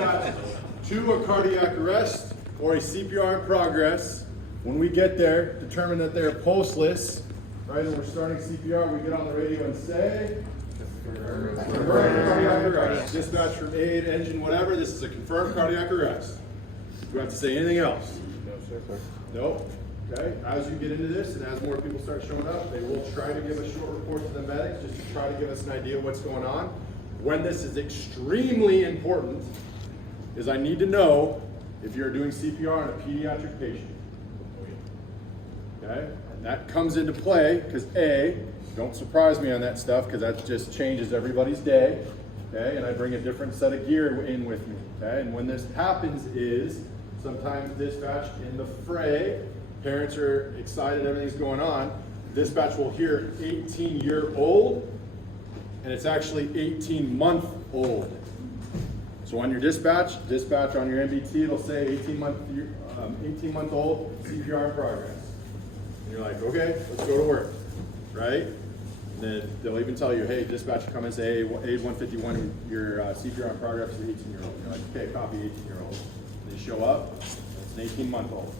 dispatched to a cardiac arrest or a CPR in progress. When we get there, determine that they're pulseless, right? And we're starting CPR, we get on the radio and say, confirmed cardiac arrest. Dispatch from AED, engine, whatever. This is a confirmed cardiac arrest. Do we have to say anything else? No, sir. No. Okay. As you get into this and as more people start showing up, they will try to give a short report to the medics just to try to give us an idea of what's going on. When this is extremely important is I need to know if you're doing CPR on a pediatric patient. Okay? And that comes into play because A, don't surprise me on that stuff because that just changes everybody's day. Okay? And I bring a different set of gear in with me. Okay? And when this happens is sometimes dispatch in the fray, parents are excited, everything's going on. Dispatch will hear 18-year-old, and it's actually 18-month-old. So on your dispatch on your MBT, it'll say 18-month-old, CPR in progress. And you're like, okay, let's go to work, right? And then they'll even tell you, hey, dispatch, come and say, hey, AID 151, your CPR in progress is 18-year-old. You're like, okay, copy 18-year-old. They show up, it's an 18-month-old.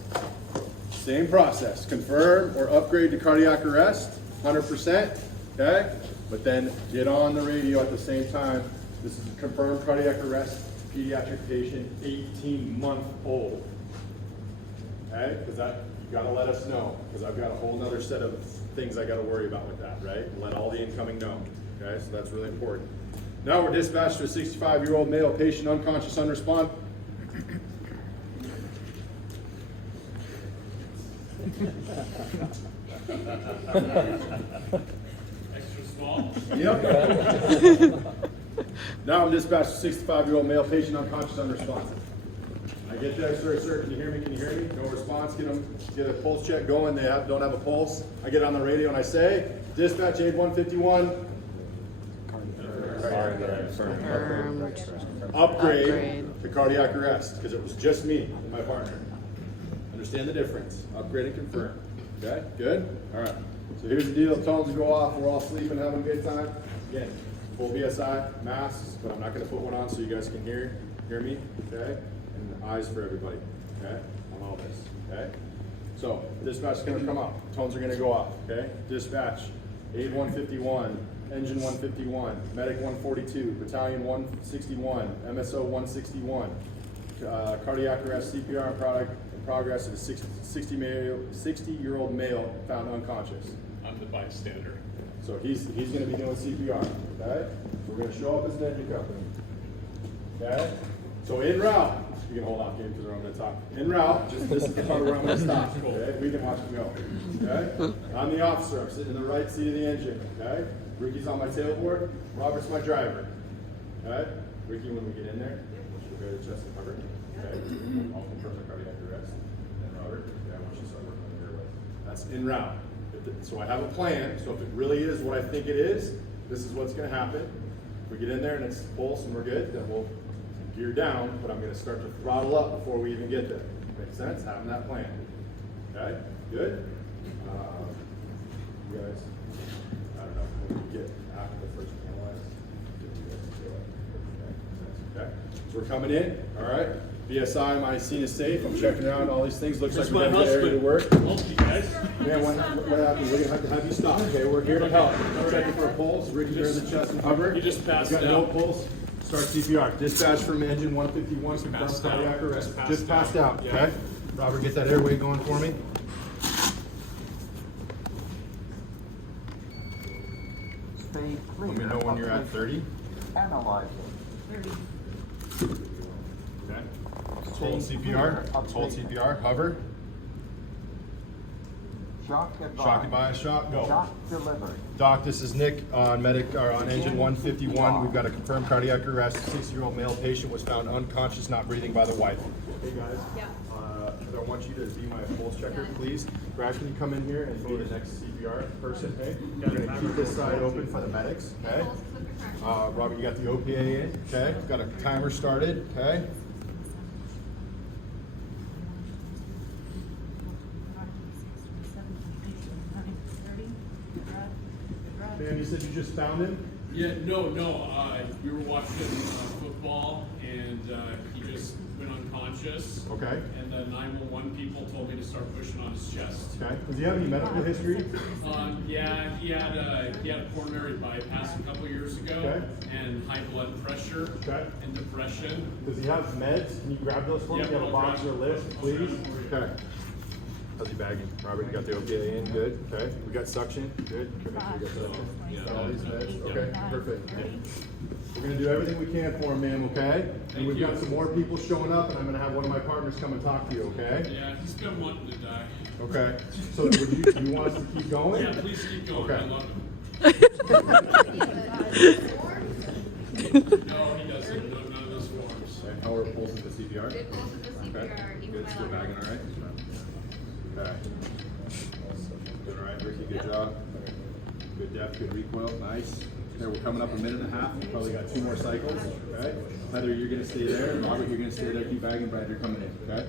Same process, confirm or upgrade to cardiac arrest, 100%, okay? But then get on the radio at the same time. This is a confirmed cardiac arrest, pediatric patient, 18-month-old. Okay, because you gotta let us know, because I've got a whole other set of things I gotta worry about with that, right? Let all the incoming know, okay? So that's really important. Now we're dispatched to a 65-year-old male patient, unconscious, unresponsive. Extra small? Yep. Now I'm dispatched to a 65-year-old male patient, unconscious, unresponsive. I get there, sir, can you hear me? Can you hear me? No response, get a pulse check going, they don't have a pulse. I get on the radio and I say, dispatch AID 151. Upgrade to cardiac arrest, because it was just me and my partner. Understand the difference. Upgrade and confirm. Okay, good? All right. So here's the deal. Tones will go off. We're all sleeping, having a good time. Again, full BSI, masks, but I'm not going to put one on so you guys can hear me. Okay? And eyes for everybody. Okay? On all this. Okay? So dispatch is going to come up. Tones are going to go off. Okay? Dispatch, AID 151, engine 151, medic 142, battalion 161, MSO 161, cardiac arrest, CPR in progress of a 60-year-old male found unconscious. I'm the bystander. So he's going to be doing CPR. Okay? We're going to show up as an engine company. Okay? So en route, you can hold off game because I'm going to talk. En route, this is the part where I'm going to stop. Okay? We can watch him go. Okay? I'm the officer. I'm sitting in the right seat of the engine. Okay? Ricky's on my tailboard. Robert's my driver. Okay? Ricky, when we get in there, we'll go to chest and cover. Okay? I'll confirm the cardiac arrest. And Robert, okay, I want you to start working on the airway. That's en route. So I have a plan. So if it really is what I think it is, this is what's going to happen. If we get in there and it's pulse and we're good, then we'll gear down, but I'm going to start to throttle up before we even get there. Makes sense? Having that plan. Okay? Good? You guys, I don't know, when we get after the first analyze, you guys feel it. Okay? So we're coming in, all right? BSI, my scene is safe. I'm checking around all these things. Looks like we're in a good area to work. Help you guys. Man, what happened? We're going to have to have you stop, okay? We're here to help. I'm checking for a pulse. Ricky, there's the chest and cover. You just passed got out. no pulse. Start CPR. Dispatch from engine 151. Passed Confirmed cardiac out. arrest. Just Just passed passed out, out. okay? Robert, get that airway going for me. Stay clear. Let me know when you're at 30. Analyzing. Okay. Hold CPR. Hold CPR. Hover. Shock advised. Shock advice. Shock. Go. Shock delivery. Doc, this is Nick on engine 151. We've got a confirmed cardiac arrest. 60-year-old male patient was found unconscious, not breathing by the wife. Hey guys. Yeah. I want you to be my pulse checker, please. Brad, can you come in here and be the next CPR person? Hey, we're gonna keep this side open for the medics. Okay. Robert, you got the OPA in. Okay. Got a timer started. Okay. Dan, you said you just found him? Yeah, no. We were watching football, and he unconscious. Okay. And the 911 people told me to start pushing on his chest. Okay. Does he have any medical history? Yeah, he had a coronary bypass a couple years ago, Okay. and high blood pressure, Okay. and depression. Does he have meds? Can you grab those for me? Yeah, You have a I'll box grab or a it. list, I'll please? grab it for you. Okay. How's he bagging? Robert, you got the OPA in? Good. Okay. We got suction? Good. Okay, make sure we got suction. Yeah. All these meds? Yeah. Okay, perfect. We're gonna do everything we can for him, ma'am, okay? And we've got some more people showing up, and I'm gonna have one of my partners come and talk to you, okay? Yeah, he's been wanting to die. Okay. So would you want us to keep going? Yeah, please keep going. Okay. I love him. No, he doesn't. No, none of those forms. And how are pulses the CPR? Good pulse of the Okay. CPR, Good, still bagging all right? Okay. Doing all right, Ricky, good job. Good depth, good recoil, nice. Okay, we're coming up a minute and a half. We probably got 2 more cycles, okay? Heather, you're gonna stay there. Robert, you're gonna stay there. Keep bagging. Brad, you're coming in, okay?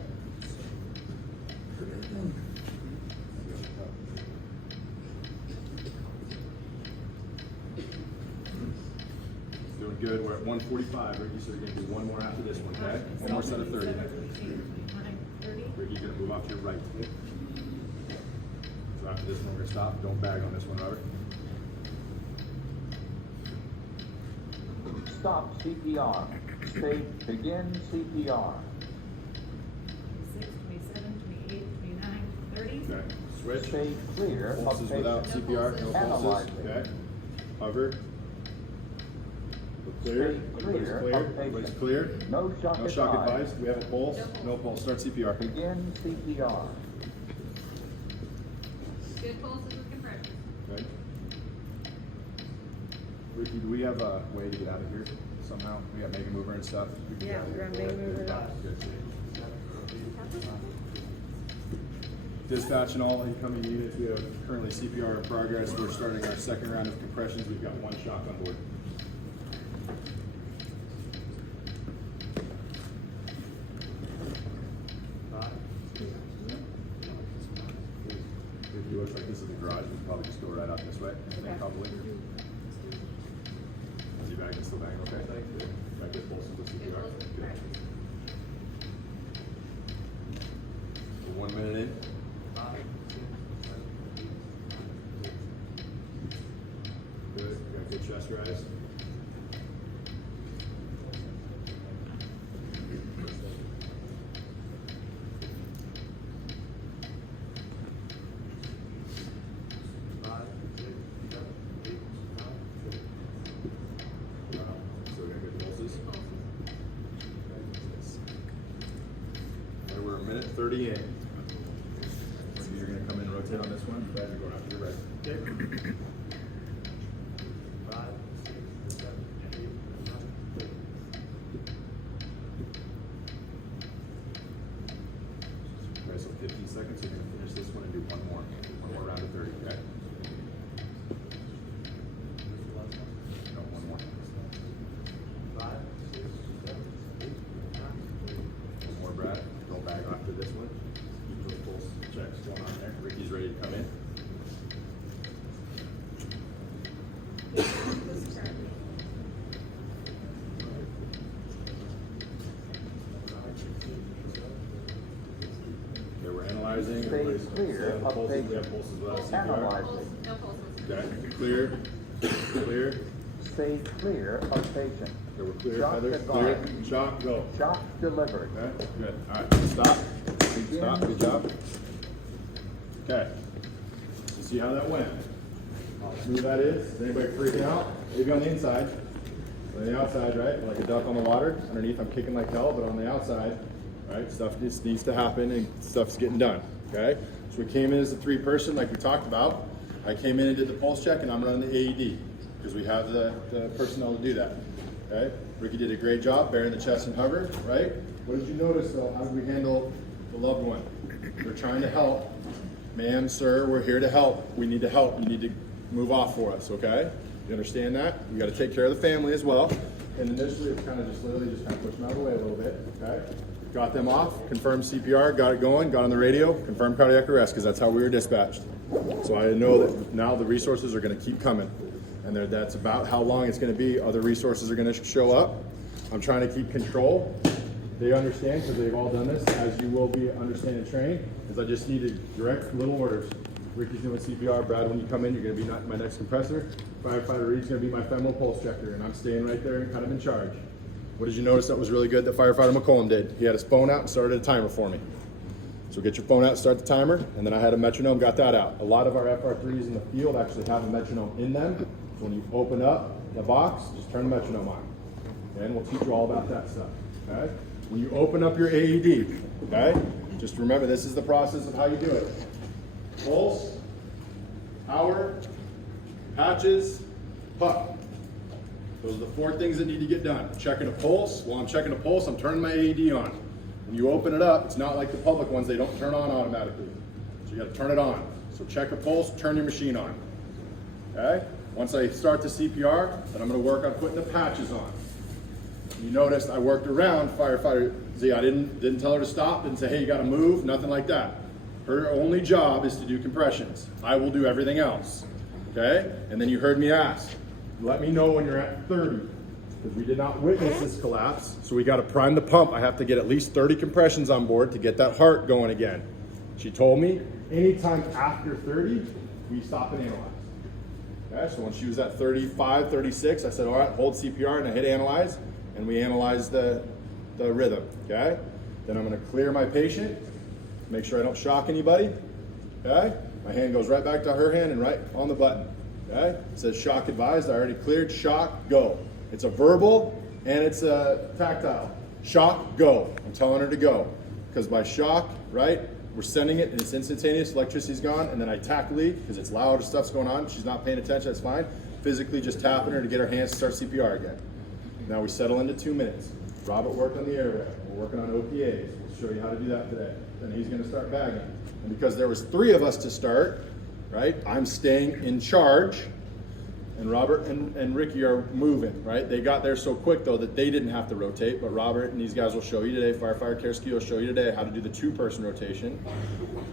Doing good. We're at 145, Ricky, so you're gonna do one more after this one, okay? One more set of 30. Ricky, you're gonna move off to your right. So after this one, we're gonna stop. Don't bag on this one, Robert. Stop CPR. Say begin CPR. 26, 27, 28, 29, 30. Okay. Switch. Stay clear of Pulses without patient. CPR, no pulses. Analyzing. Okay. Hover. We're clear. Stay Everybody's clear clear. of Everybody's patient. clear. No shock No shock advised. advised. Do we have a pulse? No pulse. Start CPR. Begin CPR. good pulses with compression. Okay. Ricky, do we have a way to get out of here somehow? We got Mega Mover and stuff. We can get Yeah, out of we're here. on Mega Mover. Good. Dispatch and all incoming units, we have currently CPR in progress. We're starting our second round of compressions. We've got 1 shock on board. It looks like this is the garage. We can probably just go right out this way. I think probably. Is he back? Is still back? Okay. Got good pulses with Good CPR. pulses with Good. compression. We're 1 minute in. Good. We got good chest rise. So we got good pulses. Okay, we're a minute 30 in. So you're gonna come in and rotate on this one. Glad you're going out to your right. Okay. Okay, so 15 seconds. You're gonna finish this one and do one more round of 30. Okay. No, one more. One more, Brad. Go back after this one. Keep those pulse checks going on there. Ricky's ready to come in. Okay, we're analyzing. Stay Everybody's clear set on of pulses. We have patient. pulses without CPR. Analyzing. No pulses. Okay, clear. Clear. Stay clear of patient. Okay, we're clear. Shock Heather, clear. advised. Shock, go. Shock delivered. Okay, good. All right, stop. Stop, good job. Okay. You see how that went? How smooth that is? Is anybody freaking out? Maybe on the inside. On the outside, right? Like a duck on the water. Underneath, I'm kicking like hell, but on the outside, right? Stuff just needs to happen and stuff's getting done. Okay? So we came in as a 3-person, like we talked about. I came in and did the pulse check, and I'm running the AED because we have the personnel to do that. Okay? Ricky did a great job bearing the chest and hover, right? What did you notice though? How did we handle the loved one? We're trying to help. Ma'am, sir, we're here to help. We need to help. You need to move off for us, okay? You understand that? We got to take care of the family as well. And initially, it's kind of just literally just kind of push them out of the way a little bit, okay? Got them off, confirmed CPR, got it going, got on the radio, confirmed cardiac arrest because that's how we were dispatched. So I know that now the resources are going to keep coming. And that's about how long it's going to be. Other resources are going to show up. I'm trying to keep control. they understand, because they've all done this, as you will be understand and train, is I just need to direct little orders. Ricky's doing CPR. Brad, when you come in, you're going to be my next compressor. Firefighter Reed's going to be my femoral pulse checker, and I'm staying right there and kind of in charge. What did you notice that was really good that Firefighter McCollum did? He had his phone out and started a timer for me. So get your phone out, start the timer, and then I had a metronome, got that out. A lot of our FR3s in the field actually have a metronome in them. So when you open up the box, just turn the metronome on. Okay, and we'll teach you all about that stuff. Okay? When you open up your AED, okay, just remember this is the process of how you do it. Pulse, power, patches, puck. Those are the 4 things that need to get done. Checking a pulse. While I'm checking a pulse, I'm turning my AED on. When you open it up, it's not like the public ones, they don't turn on automatically. So you gotta turn it on. So check a pulse, turn your machine on. Okay? Once I start the CPR, then I'm gonna work on putting the patches on. You noticed I worked around Firefighter Z. I didn't tell her to stop, didn't say, hey, you gotta move, nothing like that. Her only job is to do compressions. I will do everything else. Okay? And then you heard me ask, let me know when you're at 30. Because we did not witness this collapse, so we got to prime the pump. I have to get at least 30 compressions on board to get that heart going again. She told me anytime after 30, we stop and analyze. Okay, so when she was at 35, 36, I said, all right, hold CPR, and I hit analyze, and we analyze the rhythm, okay? Then I'm going to clear my patient, make sure I don't shock anybody, okay? My hand goes right back to her hand and right on the button, okay? It says shock advised, I already cleared, shock, go. It's a verbal and it's a tactile. Shock, go. I'm telling her to go. Because by shock, right, we're sending it and it's instantaneous, electricity's gone, and then I tactily, because it's loud, stuff's going on, she's not paying attention, that's fine. Physically just tapping her to get her hands to start CPR again. Now we settle into 2 minutes. Robert worked on the airway. We're working on OPAs. We'll show you how to do that today. Then he's going to start bagging. And because there was 3 of us to start, right, I'm staying in charge. And Robert and Ricky are moving, right? They got there so quick, though, that they didn't have to rotate, but Robert and these guys will show you today, Firefighter Kerski will show you today how to do the 2-person rotation.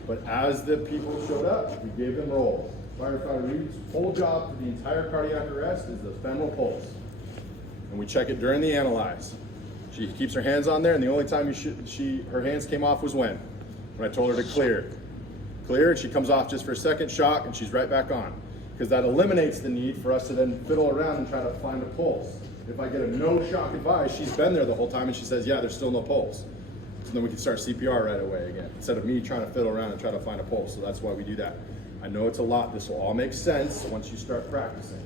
But as the people showed up, we gave them roles. Firefighter Reed's whole job for the entire cardiac arrest is the femoral pulse. And we check it during the analyze. She keeps her hands on there, and the only time her hands came off was when I told her to clear. Clear, and she comes off just for a second, shock, and she's right back on. Because that eliminates the need for us to then fiddle around and try to find a pulse. If I get a no shock advice, she's been there the whole time and she says, yeah, there's still no pulse. So then we can start CPR right away again, instead of me trying to fiddle around and try to find a pulse. So that's why we do that. I know it's a lot. This will all make sense once you start practicing,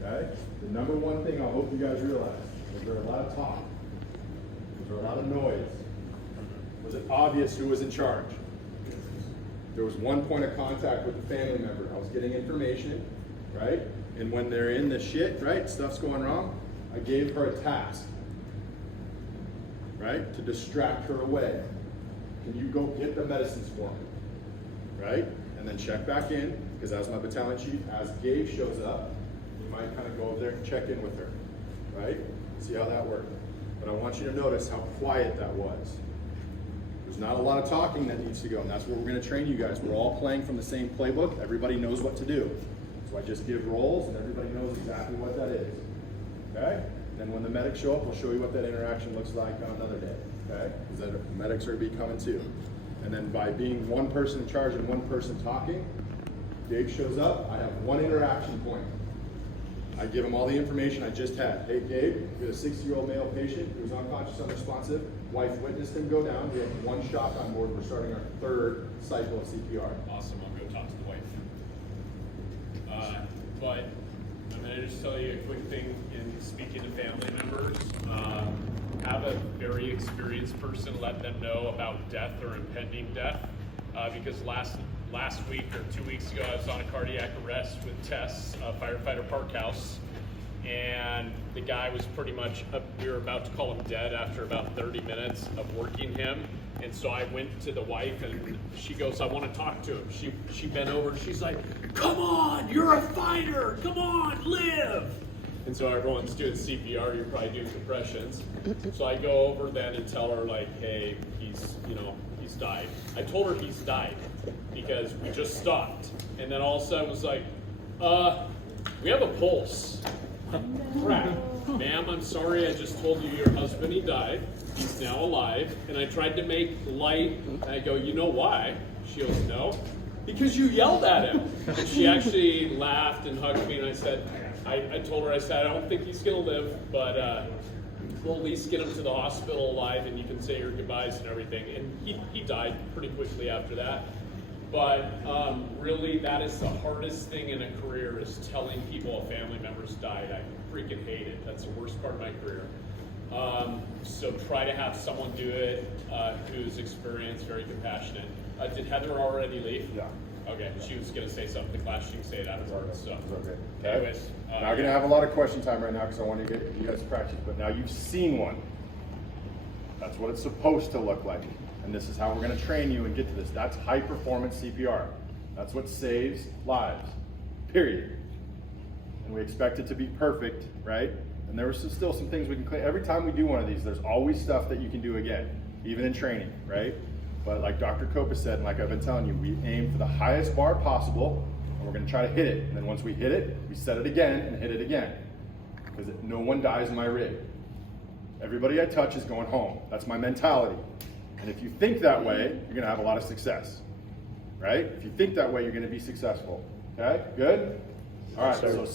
okay? The number one thing I hope you guys realize is there a lot of talk. Was there a lot of noise? Was it obvious who was in charge? There was one point of contact with the family member. I was getting information, right? And when they're in the shit, right, stuff's going wrong, I gave her a task, right, to distract her away. Can you go get the medicines for me, right? And then check back in, because as my battalion chief, as Gabe shows up, you might kind of go over there and check in with her, right? See how that worked. But I want you to notice how quiet that was. There's not a lot of talking that needs to go, and that's where we're going to train you guys. We're all playing from the same playbook. Everybody knows what to do. So I just give roles, and everybody knows exactly what that is. Okay? And then when the medics show up, we'll show you what that interaction looks like on another day. Okay? Because the medics are coming too. And then by being one person in charge and one person talking, Dave shows up, I have one interaction point. I give him all the information I just had. Hey, Gabe, we have a 60-year-old male patient who's unconscious, unresponsive. Wife witnessed him go down. We have 1 shock on board. We're starting our 3rd cycle of CPR. Awesome. I'll go talk to the wife. But I'm going to just tell you a quick thing in speaking to family members. Have a very experienced person let them know about death or impending death. Because last week or 2 weeks ago, I was on a cardiac arrest with Tess, firefighter Parkhouse, and the guy was pretty much, we were about to call him dead after about 30 minutes of working him. And so I went to the wife and she goes, I want to talk to him. She bent over and she's like, come on, you're a fighter, come on, live. And so everyone's doing CPR, you're probably doing compressions. So I go over then and tell her like, hey, he's died. I told her he's died because we just stopped. And then all of a sudden it was like, we have a pulse. Crap. Ma'am, I'm sorry, I just told you your husband, he died. He's now alive. And I tried to make light, and I go, you know why? She goes, no. Because you yelled at him. And she actually laughed and hugged me, and I said, I told her, I said, I don't think he's gonna live, but we'll at least get him to the hospital alive and you can say your goodbyes and everything. And he died pretty quickly after that. But really, that is the hardest thing in a career, is telling people a family member's died. I freaking hate it. That's the worst part of my career. So try to have someone do it who's experienced, very compassionate. Did Heather already leave? Yeah. Okay, she was going to say something to class. She can say it afterwards. So, Okay. anyways, Now we're gonna have a lot of question time right now because I want to get you guys practice. But now you've seen one. That's what it's supposed to look like, and this is how we're gonna train you and get to this. That's high performance CPR. That's what saves lives. Period. And we expect it to be perfect, right? And there was still some things we can clean. Every time we do one of these, there's always stuff that you can do again, even in training, right? But like Dr. Copa said, and like I've been telling you, we aim for the highest bar possible, and we're gonna try to hit it. And then once we hit it, we set it again and hit it again. Because no one dies in my rig. Everybody I touch is going home. That's my mentality. And if you think that way, you're gonna have a lot of success, right? If you think that way, you're gonna be successful, okay? Good? All right, so